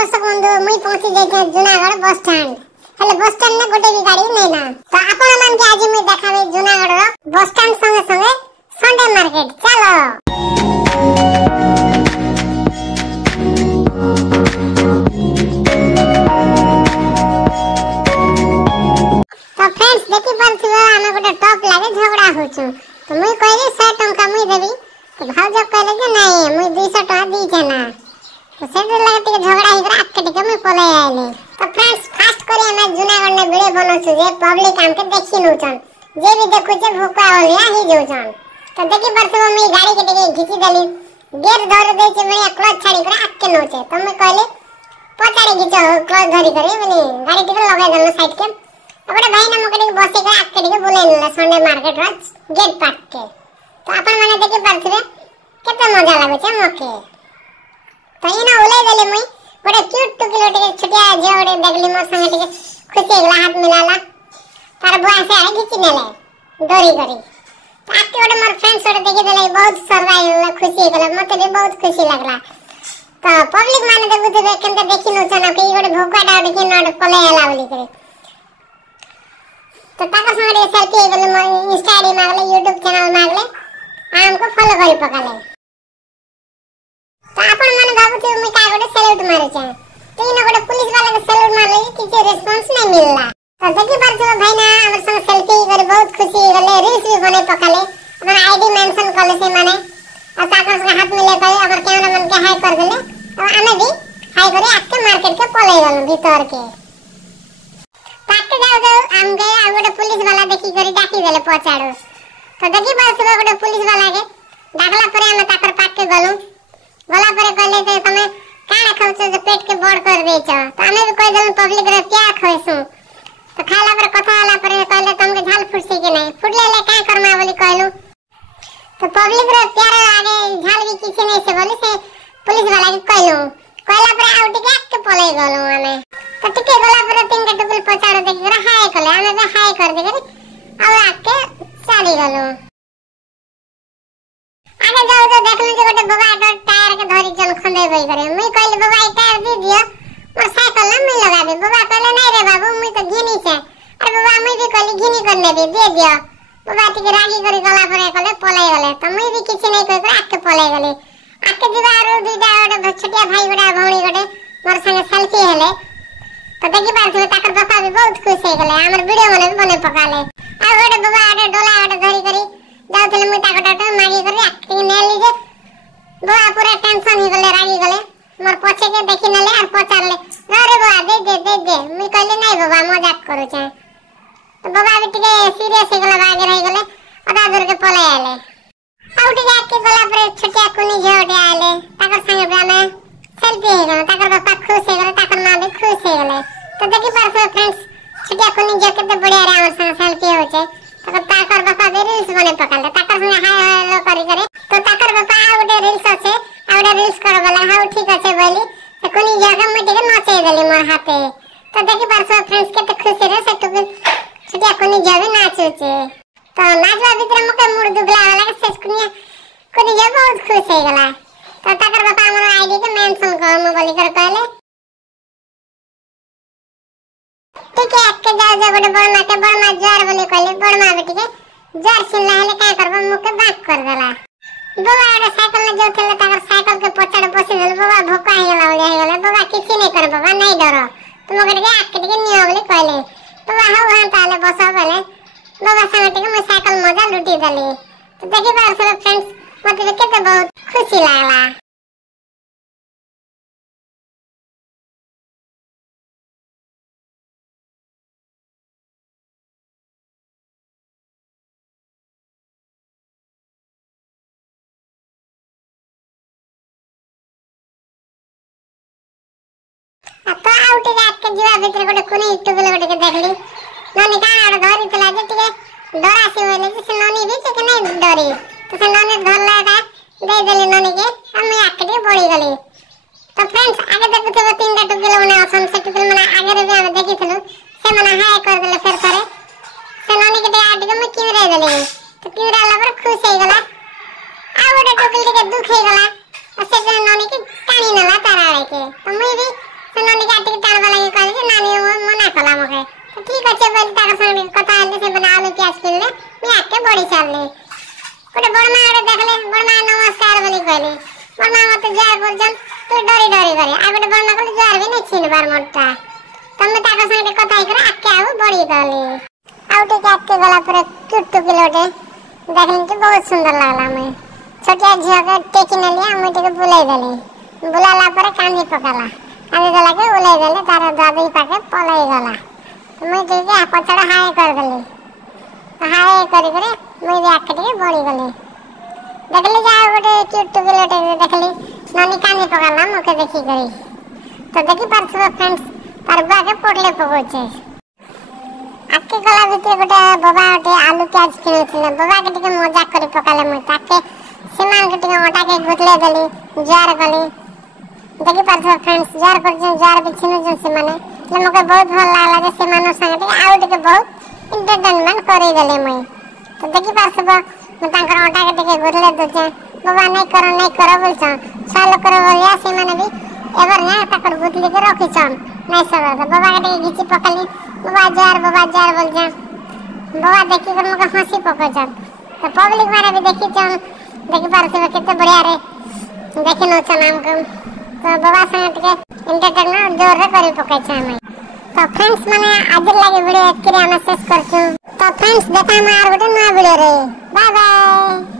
दर्शक बंधु मुई पहुंची जाइछे जूनागढ़ बस स्टैंड। हेले बस स्टैंड ने गोटे भी गाड़ी नै ना। तो आपण मान के आज मुई देखाबे जूनागढ़ रो बस स्टैंड संगे संगे संडे मार्केट। चलो तो फ्रेंड्स देखि परथिबो आमे गोटे टॉप लागे झगड़ा होछु। तो मुई कहली 100 टंका मुई देबी। तो भाव जब कहले जे नहीं मुई 200 टका दी छे ना। तो सेदे लगे टिके झगड़ा ही करा आके टिके मुई पले आइले। तो फ्रेंड्स फास्ट करी हमें जूनागढ़ ने वीडियो बनोछु जे पब्लिक आम के देखि नउछन जे भी देखु जे भूका होलिया ही जोछन। तो देखि परथिबो मुई गाड़ी के टिके घिची देली गेर धर दे छे मैं क्लच छाड़ी करा आके नउछे। तो मुई कहली पचाड़ी घिचो क्लच धरी करी माने गाड़ी टिके लगाय देलो साइड के। अपने भाई ने मके टिके बसे के आके टिके बोले न संडे मार्केट रो गेट पाट के। तो अपन माने देखि परथिबे केते मजा लागे छे मके। तो इना ओले देले मुई गोटे क्यूट टुकिलो टिके छटिया जेवडे देखली मोर संगे टिके खुशी एकला हाथ मिलाला तार बुआ से आ घिची नेले डोरी करी। तो आके गोटे मोर फ्रेंड्स ओडे देखि देले बहुत सरप्राइज खुशी एकला मते भी बहुत खुशी लागला। तो पब्लिक माने देखुथिबे केनते देखि न छना कि गोटे भोका डाउड कि नड पले आला बोली करे। तो ताका संगे सेल्फी एकले मोर इंस्टा आईडी मागले यूट्यूब चैनल मागले हमको फॉलो करी पकाले। तो आपण माने भाबुथि मुई का गोटे सैल्यूट मारे छे। तो इना गोटे पुलिस वाला के सैल्यूट मारले किछि रिस्पांस नै मिलला। तो देखि परथिबो भाई ना हमर संग सेल्फी करे बहुत खुशी गले रील्स भी बने पकाले अपन आईडी मेंशन करले से माने और ताका संग हाथ मिले कहि हमर कैमरामैन के हाय कर देले। और आमे भी हाय करे आके मार्केट के पले गलो भीतर के। ताके जाओ हम गए आ गोटे पुलिस वाला देखि करी डाकी देले पछाड़ो। तो देखि परथिबो गोटे पुलिस वाला के डाकला परे हमें ताकर पाक के गलु गला परे कहले जे तमे काना खाउछ जे पेट के बड़ कर देछ। तो हमें भी कह देलु पब्लिक रे क्या खाइसु। तो खाला पर कथा होला परे कहले तुमके झाल फुटसी के नहीं फुटले ले का करमा बोली कहलु। तो पब्लिक रे प्यार आगे झाल भी किसी नहीं से बोली से पुलिस वाला के कहलु कहला पर आउट के के पले गलु हमें। तो टिके गला पर तीन का टुकल पछाड़ देखि कर हाय कहले हमें भी हाय कर दे करी अब आके चली गलु। आगे जाओ तो देखलु जे गोटे बाबा का टायर के धरी चल खंदे बई करे। मुई कहले बाबा ई टायर दे दियो मोर साइकिल ना मुई लगा दे। बाबा कहले नहीं रे बाबू मुई तो घिनी छे। अरे बाबा मुई भी कहली घिनी कर ले दे दियो। बाबा टिके रागी करी गला परे कहले पले गले। तो मुई भी किछि नहीं कहि आके पले गले। आके दिबा आरो दुइटा गोटे छोटिया भाई गोटे भौणी गोटे मोर संगे सेल्फी हेले। तो देखि परथिबे ताकर बापा भी बहुत खुश हे गले हमर वीडियो मने भी बने पकाले। आ गोटे बाबा आटे डोला आटे धरी करी जाउथले मुई ताकटा मागी करी आके नेली जे बाबा पूरा टेंशन ही गले रागी गले मोर पछे के देखि नेले और पचारले अरे बाबा दे दे मुई कहले नहीं बाबा मजाक करू छे। तो बाबा भी टिके सीरियस हे गले बागे रही गले अदा दूर के पले आले। आउट के आके गला पर छोटिया कुनी झोटे आले ताकर संगे ब्यामे सेल्फी हे गले ताकर बापा खुश हे गले ताकर मां भी खुश हे गले। तो देखि परसो फ्रेंड्स छोटिया कुनी जो केते बढ़िया रे हमर संग सेल्फी होचे। तो ताकर बापा भी रील्स बने पकाले ताकर संगे हाय हेलो करी करे। तो ताकर बापा आउटे रील्स আছে आउटे रील्स कर बोला हाउ ठीक আছে बोली तो कोनी जगह में टिके नाचे देली मोर हाथे। तो देखि परसो फ्रेंड्स केते खुशी रे से टुक छोटिया कोनी जबे नाचुचे। तो नाचवा भीतर मके मुड़ दुगला वाला के सेस कोनी जब बहुत खुश हे गला। तो ताकर बापा हमर आईडी के मेंशन कर म बोली कर कहले ठीक है आके जाओ जा गोटे बड़मा जार बोली कहले बड़मा बेटी के जार सिला हेले का करबो मुके बाक कर देला। बाबा आरे साइकिल में जोथले ताकर साइकिल के पछाड़ बसी देल बाबा भोका हे गला ओले हे गला बाबा किछि नहीं कर बाबा नहीं डरो तुम मके के आके के नियो बोली कहले। बाबा हाउ हां ताले बसा बोले बाबा संगे के मैं साइकिल मजा लुटी देली। तो देखि बार सब फ्रेंड्स मते केते बहुत खुशी लागला। तो आउट के आके जीवा भीतर गोटे कोनी टुगले गोटे के देखली ननी काना धरी तला जे टिके डरा से होले से ननी भी के नहीं डरी। तो से ननी धरला का दे देली ननी के हम आके के बड़ी गली। तो फ्रेंड्स आगे देखुथबे तीनटा टुगले मने असम से टुगले मने आगे रे हम देखिथलु से मने हाय कर देले फेर करे से ननी के आट के मैं क्यों रे देली। तो क्यों रे लबर खुश हे गला आ गोटे टुगले के दुख हे गला से ननी के टाणी नला तारा के। तो मैं भी से ननी काटी टाण वाला के कहले नानी मना कला मके तो ठीक আছে বলি তার সঙ্গে কথা হলে সে বলে আলু পেঁয়াজ কিনলে আমি আকে বড়ি চাললে ওটা বড়মা আরে দেখলে বড়মা নমস্কার বলি কইলে বড়মা মতে জয় বলছেন তুই ডরি ডরি করে আর ওটা বড়মা কইলে জয় भी नहीं চিনবার মোটা তুমি তার সঙ্গে কথাই করে আকে আও বড়ি গলে আউটে আকে গলা পরে টুটু কিলোটে দেখলেন কি বহুত সুন্দর লাগলা আমি ছোটিয়া ঝিয়াকে টেকি নেলি আমি টেকে বুলাই দেলি বুলালা পরে কান্দি পকালা কান্দি দেলাকে উলাই দেলে তার দাদি পাকে পলাই গলা मुई टिके पछड़ा हाय कर देली हाय करी करे मुई भी आके टिके बड़ी गली देखली जा गोटे क्यूट टुकिलोटे देखली नानी कानी पकाला मके देखी करी तो देखी पारछो फ्रेंड्स तार बुआ के पोटले पकोचे आके गला भितर गोटे बाबा गोटे आलू प्याज किनथिले बाबा के टिके मजाक करी पकाले मुई ताके सीमान के टिके मोटा के गुतले देली जार गली देखी पारछो फ्रेंड्स जार कर जार बिछिनो जो सीमाने मके बहुत भल लागला जे से मानो संगे आउट के बहुत एंटरटेनमेंट करी देले मुई तो देखि पासबो म तांकर ओटा के टिके गुरले दचे बाबा नहीं करो बोलछ सालो करो बोलिया से माने भी एवर ना ताकर बुतली के रखि छन नहीं सब बाबा के टिके घिची पकली बाबा जार बोल जा बाबा देखि कर मके हंसी पको छ तो पब्लिक माने भी देखि छन देखि पारछे केते बढ़िया रे देखि न छ नाम को तो बाबा संगे टिके एंटरटेनमेंट जोर रे करी पकै छ हम तो फ्रेंड्स माने आज लागे वीडियो एत करे हम शेष करछु तो फ्रेंड्स देखा हम आर गोटे नया वीडियो रे बाय बाय।